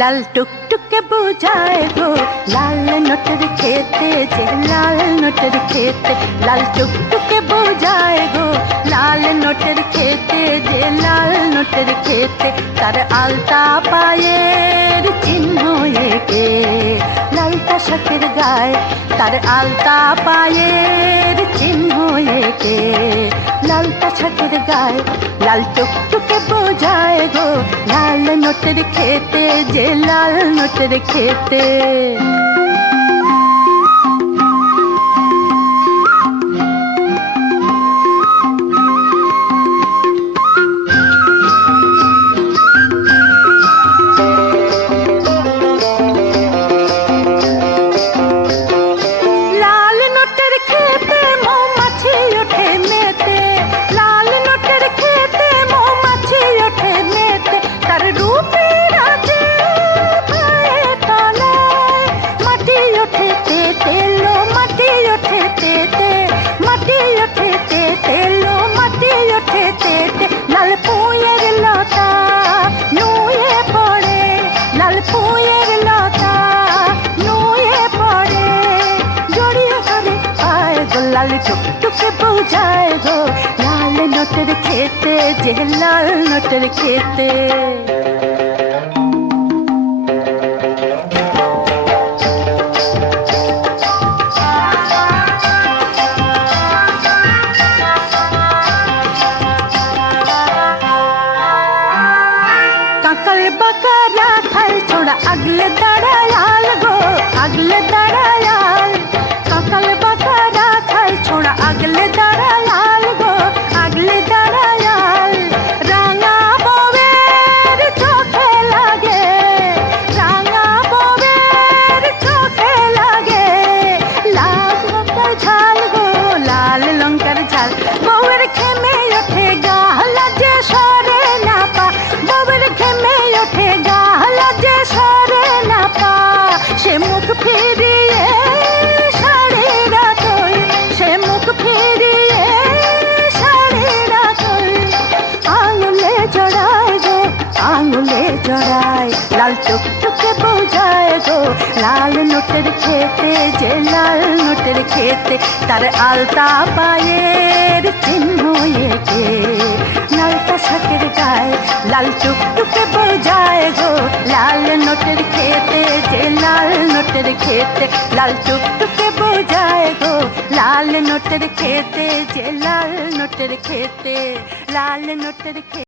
লাল টুকটুকে বোঝায় গো লাল নোটের খেতে যে লাল নোটের খেতে লাল টুকটুকে বোঝায় গো লাল নোটের খেতে যে লাল নোটের খেতে তার আলতা পায়ের চিহ্ন এঁকে লালটা শাকের গায়ে তার আলতা পায়ের চিহ্ন এঁকে লালটা শাকের গায়ে লাল টুকটুকে বোঝায় গো লাল নোটের খেতে যে লাল নোটের খেতে লাল টুকটুকে বোঝায় গো লাল নোটের খেতে যে লাল নোটের খেতে কাকাল বাঁকা রাখাল ছোড়া আগলে দাঁড়ায়াল গো আগলে দাঁড়ায়াল কাকাল বাঁকা রাখাল ছোড়া আগলে দাঁড়ায়াল গো আগলে দাঁড়ায়াল রাঙা বউয়ের চোখে লাগে রাঙা বউয়ের চোখে লাগে লাল লঙ্কার ঝাল গো লাল লঙ্কার ঝাল বউয়ের খেমে ওঠে গালা যে সরে না পা বউয়ের খেমে ওঠে গালা যে সরে না পা সে মুখ ফিরিয়ে শাড়ি রাখল সে মুখ ফিরিয়ে শাড়ি রাখল আঙুলে জড়ায় গো আঙুলে জড়ায় লাল টুকটুকে বোঝায় গো লাল নোটের খেতে যে লাল নোটের খেতে তার আলতা পায়ের চিহ্ন এঁকে লালটা শাকের গায়ে লাল টুকটুকে বোঝায় গো লাল নোটের খেতে যে লাল নোটের খেতে লাল টুকটুকে বোঝায় গো লাল নোটের খেতে যে লাল নোটের খেতে লাল নোটের খেতে